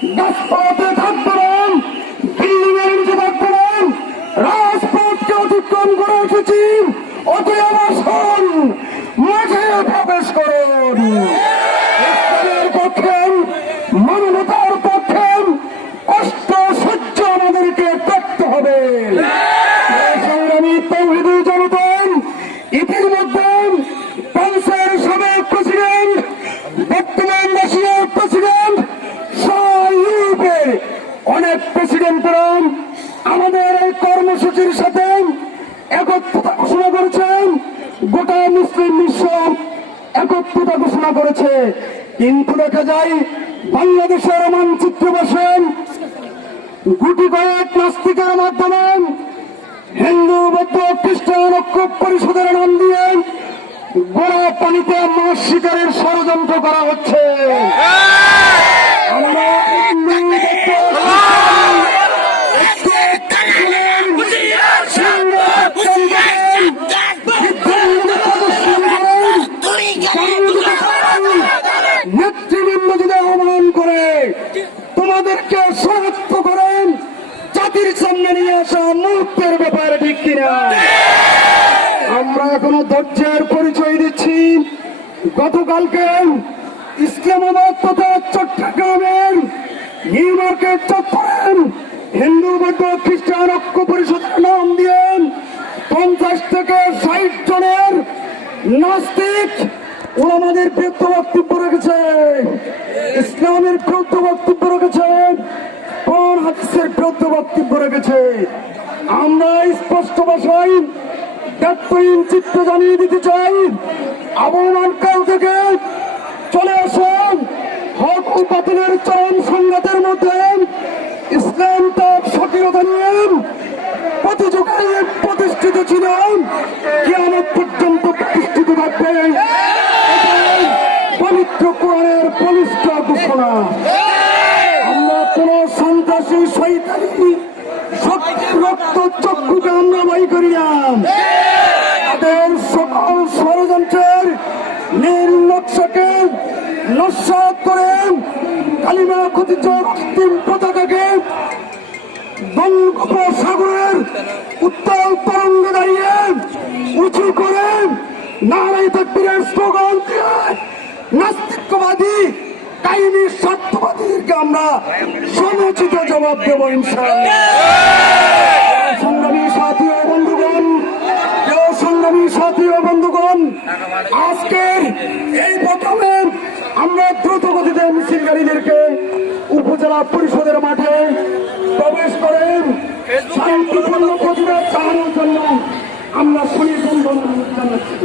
গাছপালাতে থাকবেন বিল্ডিং এর নিচে রাজপথকে অতিক্রম করে এসেছি অতএব আসুন মাঠে প্রবেশ করুন। কষ্ট সহ্য আমাদেরকে করতে হবে। সংগ্রামী তৌহিদি জনগণ ইতিমধ্যে কর্মসূচির সাথে একত্রতা ঘোষণা করেছেন গোটা মুসলিম বিশ্ব একত্রতা ঘোষণা করেছে। কিন্তু দেখা যায় বাংলাদেশের মানচিত্র বসেন গুটি কয়েক নাস্তিকের মাধ্যমে হিন্দু, বৌদ্ধ, খ্রিস্টান ঐক্য পরিষদের নাম দিয়ে গোড়া পানিতে মাছ শিকারের ষড়যন্ত্র করা হচ্ছে আমরা হিন্দু বৌদ্ধ নেতৃবৃন্দ যদি আহ্বান করে তোমাদেরকে শনাক্ত করেন জাতির সামনে নিয়ে আসা মুহূর্তের ব্যাপারে ঠিক কিনা? আমরা এখনও ধৈর্যের পরিচয় দিচ্ছি। গতকালকে ইসলামাবাদ তথা চট্টগ্রামের নিউ মার্কেট চত্বরের হিন্দু বৌদ্ধ খ্রিস্টান ঐক্য পরিষদের নাম দিয়ে পঞ্চাশ থেকে ষাট জনের নাস্তিক ওলামাদের বিরুদ্ধে বক্তব্য রেখেছে। ইসলামের বিরুদ্ধে বক্তব্য রেখেছে। কোন হাদিসের বিরুদ্ধে বক্তব্য রেখেছে? আমরা স্পষ্ট ভাষায় দায়িত্বহীন চিত্র জানিয়ে দিতে চাই। আবহমান কাল থেকে চলে আসেন। হক ও বাতিলের চরম সংঘাতের মধ্যে ইসলাম তার সক্রিয়তা নিয়ে প্রতিযোগী প্রতিষ্ঠিত ছিল। কিয়ামত পর্যন্ত প্রতিষ্ঠিত থাকবে। পবিত্র কোরআনের বলিষ্ঠ ঘোষণা। শৈতানি শক্তির রক্ত সকল ষড়যন্ত্রের নীল নকশাকে নস্বাত করে কালিমা খতিত অন্তিম পতাকাকে বঙ্গোপসাগরের উত্তাল তরঙ্গে দাঁড়িয়ে উঁচু করে নাস্তিকবাদী কাহিনী স্বার্থবাদীদেরকে আমরা সমুচিত জবাব দেব সংগ্রামী সাথী ও বন্ধুগণ সংগ্রামী সাথী ও বন্ধুগণ, আজকের এই প্রথমে আমরা দ্রুত গতিতে মিছিলকারীদেরকে উপজেলা পরিষদের মাঠে প্রবেশ করেন। শান্তিপূর্ণ প্রতিবাদ চালানোর জন্য আমরা সুনির্বন্ধ জানাচ্ছি।